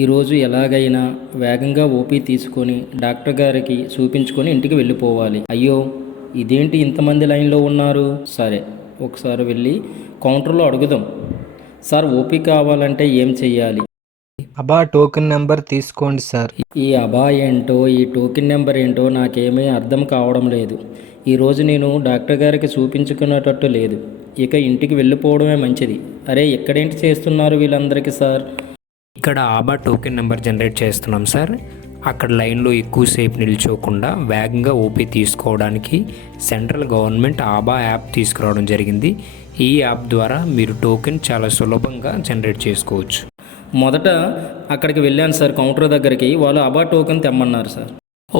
ఈరోజు ఎలాగైనా వేగంగా ఓపీ తీసుకొని డాక్టర్ గారికి చూపించుకొని ఇంటికి వెళ్ళిపోవాలి. అయ్యో, ఇదేంటి ఇంతమంది లైన్లో ఉన్నారు? సరే, ఒకసారి వెళ్ళి కౌంటర్లో అడుగుదాం. సార్, ఓపీ కావాలంటే ఏం చెయ్యాలి? అబా టోకెన్ నెంబర్ తీసుకోండి సార్. ఈ అబా ఏంటో, ఈ టోకెన్ నెంబర్ ఏంటో నాకేమీ అర్థం కావడం లేదు. ఈరోజు నేను డాక్టర్ గారికి చూపించుకునేటట్టు లేదు. ఇక ఇంటికి వెళ్ళిపోవడమే మంచిది. అరే, ఎక్కడేంటి చేస్తున్నారు వీళ్ళందరికీ సార్? ఇక్కడ ఆబా టోకెన్ నెంబర్ జనరేట్ చేస్తున్నాం సార్. అక్కడ లైన్లో ఎక్కువసేపు నిల్చోకుండా వేగంగా ఓపీ తీసుకోవడానికి సెంట్రల్ గవర్నమెంట్ ఆబా యాప్ తీసుకురావడం జరిగింది. ఈ యాప్ ద్వారా మీరు టోకెన్ చాలా సులభంగా జనరేట్ చేసుకోవచ్చు. మొదట అక్కడికి వెళ్ళాను సార్, కౌంటర్ దగ్గరికి. వాళ్ళు అబా టోకెన్ తెమ్మన్నారు సార్.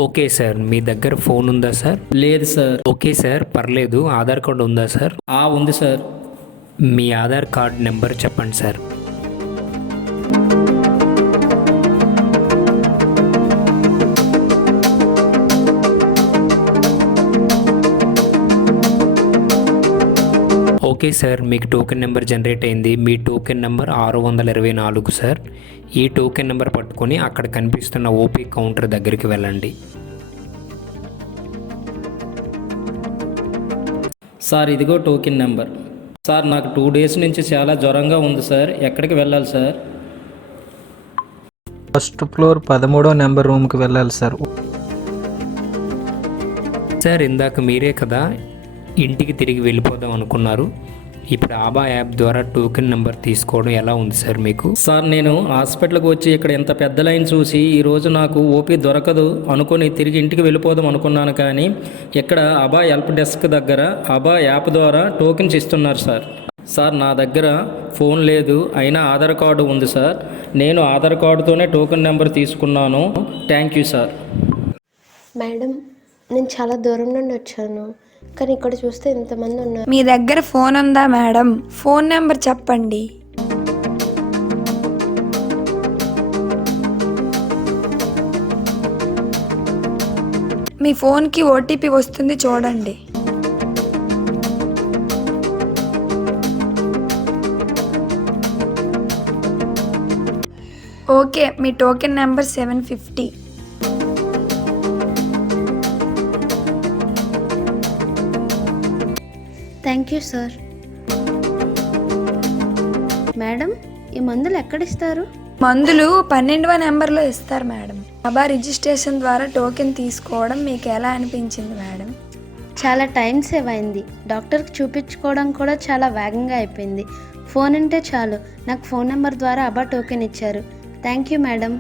ఓకే సార్, మీ దగ్గర ఫోన్ ఉందా సార్? లేదు సార్. ఓకే సార్, పర్లేదు. ఆధార్ కార్డు ఉందా సార్? ఉంది సార్. మీ ఆధార్ కార్డ్ నెంబర్ చెప్పండి సార్. ఓకే సార్, మీకు టోకెన్ నెంబర్ జనరేట్ అయింది. మీ టోకెన్ నెంబర్ 624 సార్. ఈ టోకెన్ నెంబర్ పట్టుకొని అక్కడ కనిపిస్తున్న ఓపీ కౌంటర్ దగ్గరికి వెళ్ళండి. సార్, ఇదిగో టోకెన్ నెంబర్. సార్, నాకు 2 డేస్ నుంచి చాలా జ్వరంగా ఉంది సార్. ఎక్కడికి వెళ్ళాలి సార్? ఫస్ట్ ఫ్లోర్ 13వ నెంబర్ రూమ్కి వెళ్ళాలి సార్. సార్, ఇందాక మీరే కదా ఇంటికి తిరిగి వెళ్ళిపోదాం అనుకున్నారు. ఇప్పుడు ఆబా యాప్ ద్వారా టోకెన్ నెంబర్ తీసుకోవడం ఎలా ఉంది సార్ మీకు? సార్, నేను హాస్పిటల్కి వచ్చి ఇక్కడ ఇంత పెద్ద లైన్ చూసి ఈరోజు నాకు ఓపీ దొరకదు అనుకొని తిరిగి ఇంటికి వెళ్ళిపోదాం అనుకున్నాను. కానీ ఇక్కడ అబా హెల్ప్ డెస్క్ దగ్గర అబా యాప్ ద్వారా టోకెన్స్ ఇస్తున్నారు సార్. సార్, నా దగ్గర ఫోన్ లేదు, అయినా ఆధార్ కార్డు ఉంది సార్. నేను ఆధార్ కార్డుతోనే టోకెన్ నెంబర్ తీసుకున్నాను. Thank you sir. మేడం, నేను చాలా దూరం నుండి వచ్చాను, కానీ ఇక్కడ చూస్తే ఇంతమంది ఉన్నారు. మీ దగ్గర ఫోన్ ఉందా మేడం? ఫోన్ నెంబర్ చెప్పండి. మీ ఫోన్కి ఓటీపీ వస్తుంది, చూడండి. Okay, me token number 750. Thank you sir. Madam, ఈ మందులు ఎక్కడిస్తారు? మందులు 12వ నెంబర్లో ఇస్తారు మేడం. అబా రిజిస్ట్రేషన్ ద్వారా టోకెన్ తీసుకోవడం మీకు ఎలా అనిపించింది మేడం? చాలా టైం సేవ్ అయింది. డాక్టర్కి చూపించుకోవడం కూడా చాలా వేగంగా అయిపోయింది. ఫోన్ ఉంటే చాలు, నాకు ఫోన్ నెంబర్ ద్వారా అబా టోకెన్ ఇచ్చారు. Thank you madam.